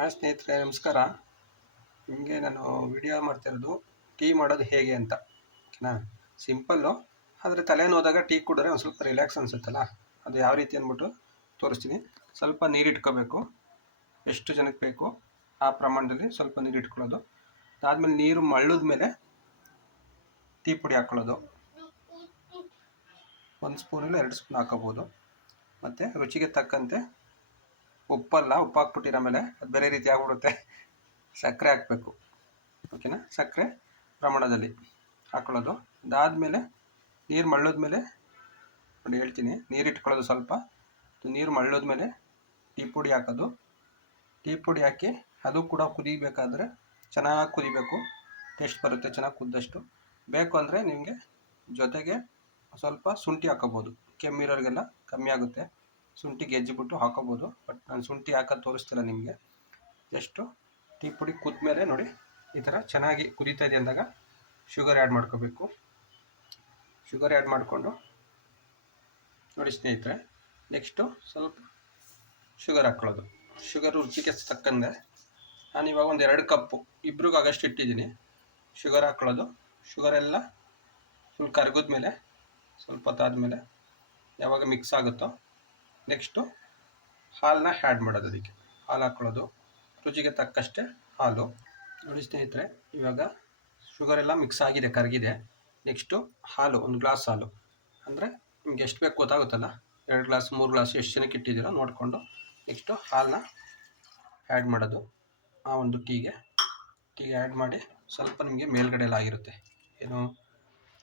Hi ಸ್ನೇಹಿತರೆ, ನಮಸ್ಕಾರ. ನಿಮಗೆ ನಾನು ವಿಡಿಯೋ ಮಾಡ್ತಿರೋದು, ಟೀ ಮಾಡೋದು ಹೇಗೆ ಅಂತ, ಓಕೆನಾ? ಸಿಂಪಲ್ಲು ಆದರೆ ತಲೆನೋದಾಗ ಟೀ ಕುಡಿದ್ರೆ ಒಂದು ಸ್ವಲ್ಪ ರಿಲ್ಯಾಕ್ಸ್ ಅನಿಸುತ್ತಲ್ಲ? ಅದು ಯಾವ ರೀತಿ ಅಂದ್ಬಿಟ್ಟು ತೋರಿಸ್ತೀನಿ. ಸ್ವಲ್ಪ ನೀರು ಇಟ್ಕೋಬೇಕು. ಎಷ್ಟು ಜನಕ್ಕೆ ಬೇಕು, ಆ ಪ್ರಮಾಣದಲ್ಲಿ ಸ್ವಲ್ಪ ನೀರು ಇಟ್ಕೊಳ್ಳೋದು. ಅದಾದಮೇಲೆ ನೀರು ಮಳ್ಳದ ಮೇಲೆ ಟೀ ಪುಡಿ ಹಾಕ್ಕೊಳ್ಳೋದು ಒಂದು ಸ್ಪೂನಿಲ್ಲ ಎರಡು ಸ್ಪೂನ್ ಹಾಕೋಬೋದು. ಮತ್ತು ರುಚಿಗೆ ತಕ್ಕಂತೆ ಉಪ್ಪಲ್ಲ ಉಪ್ಪು ಹಾಕ್ಬಿಟ್ಟಿರೋ ಮೇಲೆ ಅದು ಬೇರೆ ರೀತಿ ಆಗ್ಬಿಡುತ್ತೆ. ಸಕ್ಕರೆ ಹಾಕಬೇಕು. ಓಕೆನಾ ಸಕ್ಕರೆ ಪ್ರಮಾಣದಲ್ಲಿ ಹಾಕೊಳ್ಳೋದು. ಅದಾದಮೇಲೆ ನೀರು ಮಳ್ಳೋದ್ಮೇಲೆ ನೋಡಿ ಹೇಳ್ತೀನಿ. ನೀರು ಇಟ್ಕೊಳ್ಳೋದು ಸ್ವಲ್ಪ. ನೀರು ಮಳ್ಳೋದ್ಮೇಲೆ ಟೀ ಪುಡಿ ಹಾಕೋದು. ಟೀ ಪುಡಿ ಹಾಕಿ ಅದು ಕೂಡ ಕುದಿಬೇಕಾದ್ರೆ ಚೆನ್ನಾಗಿ ಕುದಿಬೇಕು. ಟೇಸ್ಟ್ ಬರುತ್ತೆ, ಚೆನ್ನಾಗಿ ಕುದ್ದಷ್ಟು. ಬೇಕು ಅಂದರೆ ನಿಮಗೆ ಜೊತೆಗೆ ಸ್ವಲ್ಪ ಶುಂಠಿ ಹಾಕೋಬೋದು. ಕೆಮ್ಮಿರೋರಿಗೆಲ್ಲ ಕಮ್ಮಿ ಆಗುತ್ತೆ. ಶುಂಠಿ ಗೆಜ್ಜಿಬಿಟ್ಟು ಹಾಕೋಬೋದು ಬಟ್ ನಾನು ಶುಂಠಿ ಹಾಕೋದು ತೋರಿಸ್ತಿಲ್ಲ ನಿಮಗೆ. ಜಸ್ಟು ಟೀ ಪುಡಿ ಕುದ್ಮೇಲೆ ನೋಡಿ, ಈ ಥರ ಚೆನ್ನಾಗಿ ಕುದೀತಾ ಇದೆ ಅಂದಾಗ ಶುಗರ್ ಆ್ಯಡ್ ಮಾಡ್ಕೋಬೇಕು. ಶುಗರ್ ಆ್ಯಡ್ ಮಾಡಿಕೊಂಡು ನೋಡಿ ಸ್ನೇಹಿತರೆ ನೆಕ್ಸ್ಟು ಸ್ವಲ್ಪ ಶುಗರ್ ಹಾಕ್ಕೊಳ್ಳೋದು ಶುಗರ್ ರುಚಿಗೆ ತಕ್ಕಂಗೆ ನಾನು ಇವಾಗ ಒಂದು ಎರಡು ಕಪ್ಪು, ಇಬ್ರಿಗೂ ಆಗಷ್ಟು ಇಟ್ಟಿದ್ದೀನಿ. ಶುಗರ್ ಹಾಕ್ಕೊಳ್ಳೋದು ಶುಗರ್ ಎಲ್ಲ ಫುಲ್ ಕರಗಿದ ಮೇಲೆ ಸ್ವಲ್ಪ ಹೊತ್ತಾದಮೇಲೆ ಯಾವಾಗ ಮಿಕ್ಸ್ ಆಗುತ್ತೋ ನೆಕ್ಸ್ಟು ಹಾಲನ್ನ ಆ್ಯಡ್ ಮಾಡೋದು ಅದಕ್ಕೆ. ಹಾಲು ಹಾಕ್ಕೊಳ್ಳೋದು ರುಚಿಗೆ ತಕ್ಕಷ್ಟೇ ಹಾಲು. ನೋಡಿ ಸ್ನೇಹಿತರೆ, ಇವಾಗ ಶುಗರ್ ಎಲ್ಲ ಮಿಕ್ಸ್ ಆಗಿದೆ, ಕರಗಿದೆ. ನೆಕ್ಸ್ಟು ಹಾಲು, ಒಂದು ಗ್ಲಾಸ್ ಹಾಲು. ಅಂದರೆ ನಿಮ್ಗೆ ಎಷ್ಟು ಬೇಕು ಗೊತ್ತಾಗುತ್ತಲ್ಲ? ಎರಡು ಗ್ಲಾಸ್, ಮೂರು ಗ್ಲಾಸ್ ಎಷ್ಟು ಜನಕ್ಕೆ ಇಟ್ಟಿದ್ದೀರೋ ನೋಡಿಕೊಂಡು ನೆಕ್ಸ್ಟು ಹಾಲನ್ನ ಆ್ಯಡ್ ಮಾಡೋದು. ಆ ಒಂದು ಟೀಗೆ ಟೀಗೆ ಆ್ಯಡ್ ಮಾಡಿ ಸ್ವಲ್ಪ ನಿಮಗೆ ಮೇಲ್ಗಡೆ ಎಲ್ಲ ಆಗಿರುತ್ತೆ. ಏನು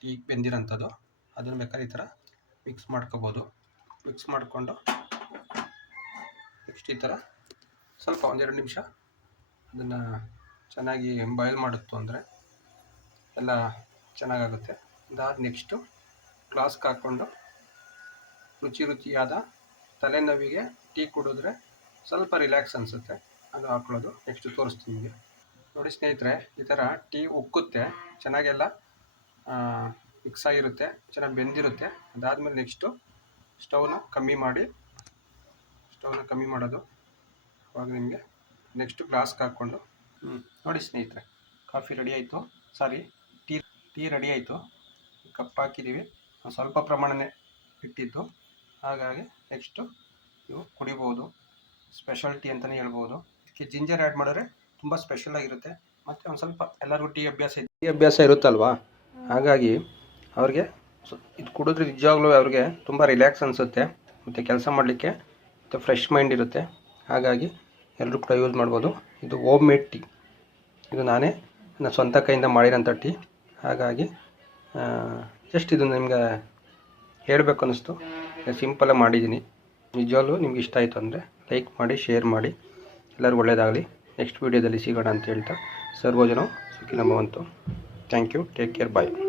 ಟೀ ಬೆಂದಿರೋಂಥದ್ದು. ಅದನ್ನು ಬೇಕಾದ್ರೆ ಈ ಥರ ಮಿಕ್ಸ್ ಮಾಡ್ಕೋಬೋದು. ಮಿಕ್ಸ್ ಮಾಡಿಕೊಂಡು ನೆಕ್ಸ್ಟ್ ಈ ಥರ ಸ್ವಲ್ಪ ಒಂದೆರಡು ನಿಮಿಷ ಅದನ್ನು ಚೆನ್ನಾಗಿ ಬಾಯ್ಲ್ ಮಾಡುತ್ತು ಅಂದರೆ ಎಲ್ಲ ಚೆನ್ನಾಗಾಗುತ್ತೆ. ಅದಾದ ನೆಕ್ಸ್ಟು ಗ್ಲಾಸ್ಗೆ ಹಾಕ್ಕೊಂಡು ರುಚಿ ರುಚಿಯಾದ ತಲೆನೋವಿಗೆ ಟೀ ಕುಡಿದ್ರೆ ಸ್ವಲ್ಪ ರಿಲ್ಯಾಕ್ಸ್ ಅನಿಸುತ್ತೆ. ಅದು ಹಾಕೊಳ್ಳೋದು. ನೆಕ್ಸ್ಟು ತೋರಿಸ್ತೀನಿ ನಿಮಗೆ. ನೋಡಿ ಸ್ನೇಹಿತರೆ, ಈ ಥರ ಟೀ ಉಕ್ಕುತ್ತೆ, ಚೆನ್ನಾಗೆಲ್ಲ ಮಿಕ್ಸ್ ಆಗಿರುತ್ತೆ, ಚೆನ್ನಾಗಿ ಬೆಂದಿರುತ್ತೆ. ಅದಾದಮೇಲೆ ನೆಕ್ಸ್ಟು ಸ್ಟವ್ನ ಕಮ್ಮಿ ಮಾಡಿ ಸ್ಟವ್ನ ಕಮ್ಮಿ ಮಾಡೋದು. ಅವಾಗ ನಿಮಗೆ ನೆಕ್ಸ್ಟು ಗ್ಲಾಸ್ಗೆ ಹಾಕ್ಕೊಂಡು ನೋಡಿ ಸ್ನೇಹಿತರೆ, ಕಾಫಿ ರೆಡಿ ಆಯಿತು. ಸಾರಿ ಟೀ ಟೀ ರೆಡಿ ಆಯಿತು. ಕಪ್ ಹಾಕಿದ್ದೀವಿ ಸ್ವಲ್ಪ ಪ್ರಮಾಣನೇ ಇಟ್ಟಿದ್ದು. ಹಾಗಾಗಿ ನೆಕ್ಸ್ಟು ನೀವು ಕುಡಿಬೋದು. ಸ್ಪೆಷಲ್ ಟೀ ಅಂತಲೇ ಹೇಳ್ಬೋದು. ಇದಕ್ಕೆ ಜಿಂಜರ್ ಆ್ಯಡ್ ಮಾಡಿದ್ರೆ ತುಂಬ ಸ್ಪೆಷಲ್ ಆಗಿರುತ್ತೆ. ಮತ್ತು ಒಂದು ಸ್ವಲ್ಪ ಎಲ್ಲರಿಗೂ ಟೀ ಅಭ್ಯಾಸ ಟೀ ಅಭ್ಯಾಸ ಇರುತ್ತಲ್ವಾ? ಹಾಗಾಗಿ ಅವ್ರಿಗೆ ಇದು ಕುಡಿದ್ರೆ ನಿಜವಾಗ್ಲೂ ಅವ್ರಿಗೆ ತುಂಬ ರಿಲ್ಯಾಕ್ಸ್ ಅನಿಸುತ್ತೆ. ಮತ್ತು ಕೆಲಸ ಮಾಡಲಿಕ್ಕೆ ಮತ್ತು ಫ್ರೆಶ್ ಮೈಂಡ್ ಇರುತ್ತೆ. ಹಾಗಾಗಿ ಎಲ್ಲರೂ ಕೂಡ ಯೂಸ್ ಮಾಡ್ಬೋದು. ಇದು ಓಮ್ ಮೇಡ್ ಟೀ. ಇದು ನಾನೇ ನನ್ನ ಸ್ವಂತ ಕೈಯಿಂದ ಮಾಡಿರೋಂಥ ಟೀ. ಹಾಗಾಗಿ ಜಸ್ಟ್ ಇದು ನಿಮಗೆ ಹೇಳಬೇಕು ಅನ್ನಿಸ್ತು. ಸಿಂಪಲಾಗಿ ಮಾಡಿದ್ದೀನಿ. ನಿಜವಾಗ್ಲೂ ನಿಮ್ಗೆ ಇಷ್ಟ ಆಯಿತು ಅಂದರೆ ಲೈಕ್ ಮಾಡಿ, ಶೇರ್ ಮಾಡಿ. ಎಲ್ಲರಿಗೂ ಒಳ್ಳೆಯದಾಗಲಿ ನೆಕ್ಸ್ಟ್ ವೀಡಿಯೋದಲ್ಲಿ ಸಿಗೋಣ ಅಂತ ಹೇಳ್ತಾ ಸರ್ವಜನ ಸುಖಿ ನಮ್ಮವಂತು thank you. Take care. Bye.